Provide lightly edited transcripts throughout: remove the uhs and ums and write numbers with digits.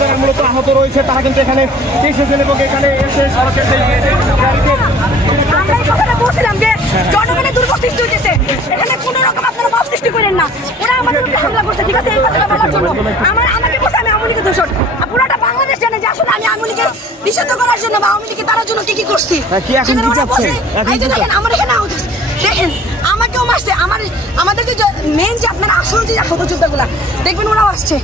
যারা মূলত আহত রয়েছে তারা কিন্তু এখানে এসেছেন এবং এখানে এসে সড়কের বলছিলাম যে জনগণের দুর্ভোগ সৃষ্টি হইতেছে, এখানে কোনো রকম আপনারা ভাব সৃষ্টি করেন না। ওরা আমাদের উপরে হামলা করছে, ঠিক আছে, এই কথাটা বলার জন্য আমাকে বলছে আমি আওয়ামী লীগের দোষর। পুরোটা বাংলাদেশ জানে যে আসলে আমি আওয়ামী লীগের নিষিদ্ধ করার জন্য বা আওয়ামী লীগের তার জন্য কি করছি। দেখেন আমার এখানে আহত দেখেন, আমাকেও মারছে, আমাদের যে মেন যে আপনারা আসল যে আহত যোদ্ধাগুলা দেখবেন ওরাও আসছে।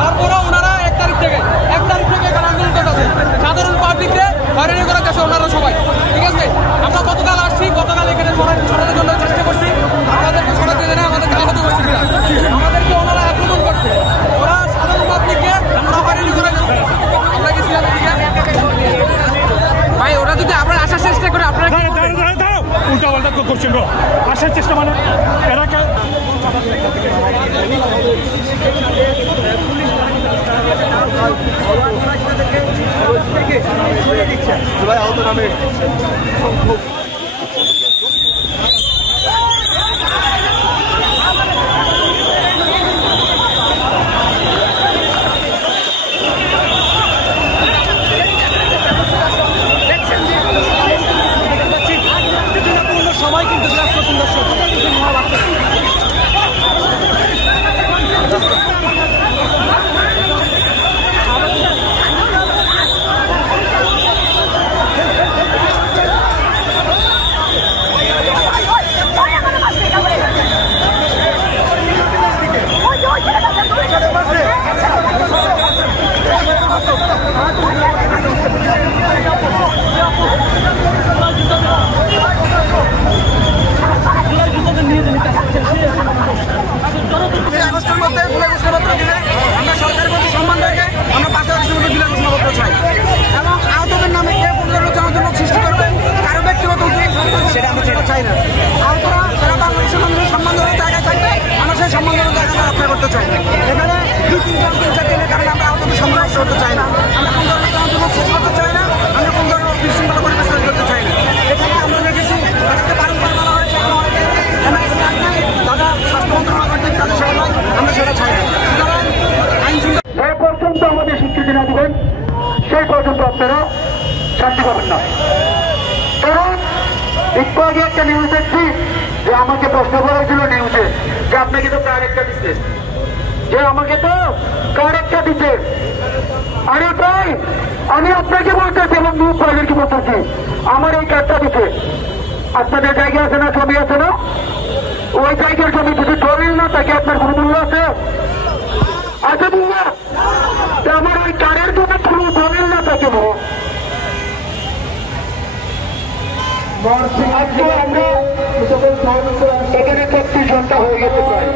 তারপরে ওনারা 1 তারিখ থেকে আন্দোলন করতেছে, সাধারণ পাবলিককে হয়রানি করার কাছে ওনারা সবাই, ঠিক আছে। আমরা গতকাল আসছি, গতকাল এখানে সরানোর জন্য চেষ্টা করছি, আমাদেরকে সরাতে দেয় না, আমাদেরকে আহত করছে, আমাদেরকে ওনারা আক্রমণ করছে, ওরা সাধারণ পাবলিককে ওরা হয়রানি করার জন্য আমরা গেছিলাম এদিকে। ভাই ওরা যদি আপনারা আসার চেষ্টা করে আপনারা উল্টা পাল্টা করছেন গো, আসার চেষ্টা মানে এরা ভাই আহত নামে সবাই কিন্তু ক্লাস করছেন দর্শক। আমরা সরকারের প্রতি সম্মান রেখে আমরা 5 আগস্টের মধ্যে জুলাই ঘোষণাপত্র চাই এবং আহতদের নামে কে পুনরালোচনার সৃষ্টি করবে কারো ব্যক্তিগত সেটা আমরা চাই না। আহতরা যারা বাংলাদেশের মানুষের সম্মানজনক জায়গায় থাকবে আমরা সেই সম্মানজনক জায়গাটা রক্ষা করতে চাই। এখানে 2-3 জন দিনের কারণে আমরা আহতদের সম্মান রক্ষা করতে চাই না, আমরা কোন ধরনের জনজীবন শেষ করতে চাই না, আমরা কোন ধরনের বিশৃঙ্খলা পরিবেশ তৈরি করতে চাই না। এখানে আমরা দেখেছি বারংবার বলা হয়েছে দাদা স্বাস্থ্য মন্ত্রণালয় তাদের সহযোগ আমরা সেটা চাই না। যে পর্যন্ত আমাদের স্বীকৃতি না দেবেন সেই পর্যন্ত আপনারা শান্তি পাবেন না। কারণ একটু আগে একটা নিউজ দেখছি যে আমাকে প্রশ্ন করা হয়েছিল নিউজে যে আপনাকে তো কার্ড একটা দিচ্ছে, যে আমাকে তো কার্ড একটা দিচ্ছে। আরে ভাই আমি আপনাকে বলতেছি এবং নিউজ বাইরেরকে বলতেছি আমার এই কার্ডটা দিচ্ছে। আপনাদের জায়গা আছে না, ছবি আছে না, ওই জায়গার ছবি যদি ধরেন না তাকে আপনার কোনো মূল্য আছে? আচ্ছা বুঝলা আমার ওই কারের জন্য কোনো ধরেন না তাকে আজকে আমরা এখানে 34 ঘন্টা হয়ে গেছে প্রায়,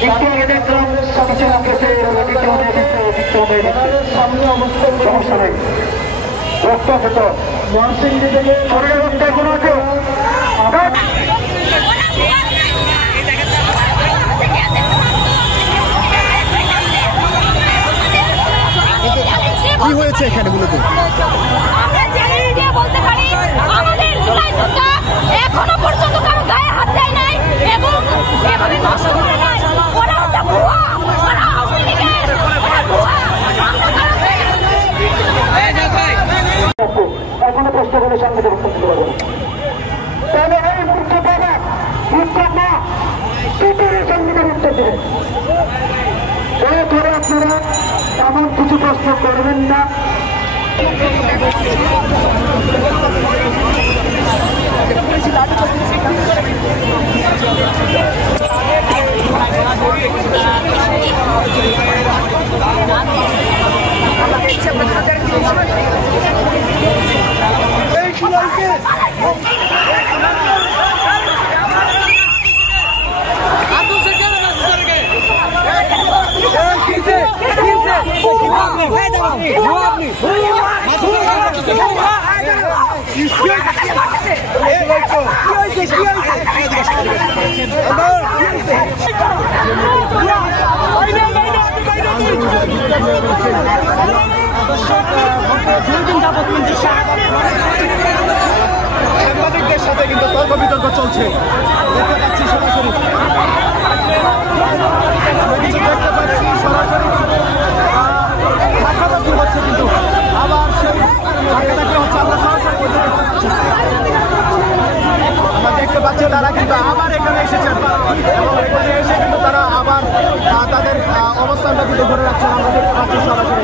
কিন্তু দেখলাম কিছু গেছে সামনে অবস্থান সমস্যা নেই, রক্ত আছে তো মহাসিংহী থেকে শরীরের রক্ত এখন আছে। কি হয়েছে এখানে মূলত? আমরা চ্যালেঞ্জ দিয়ে বলতে পারি আমাদের জুলাই যোদ্ধা এখনো পর্যন্ত কারো গায়ে হাত দেয় নাই এবং এভাবে নষ্ট করে নাই। ওরা হচ্ছে ভুয়া, ওরা আওয়ামী লীগের, ওরা ভুয়া। এখনো কষ্ট করে সামনে করতে পারবো তাহলে এই মুখ্য বাবা মুখ্য মা কি করে সংবিধান উত্তর দেবে? দয়া করে আপনারা এমন কিছু প্রশ্ন করবেন না। Excuse me. সাংবাদিকদের সাথে কিন্তু তর্ক বিতর্ক চলছে, দেখতে পাচ্ছি সরাসরি দেখতে পাচ্ছি সরাসরি ধাক্কাধাক্কি হচ্ছে, কিন্তু আবার সেই ধাক্কাধাক্কি হচ্ছে। আমরা দেখতে পাচ্ছি তারা কিন্তু আবার এখানে এসেছেন এবং এখানে এসে কিন্তু তারা আবার তাদের অবস্থানটা কিন্তু ধরে রাখছেন, আমরা দেখতে পাচ্ছি সরাসরি।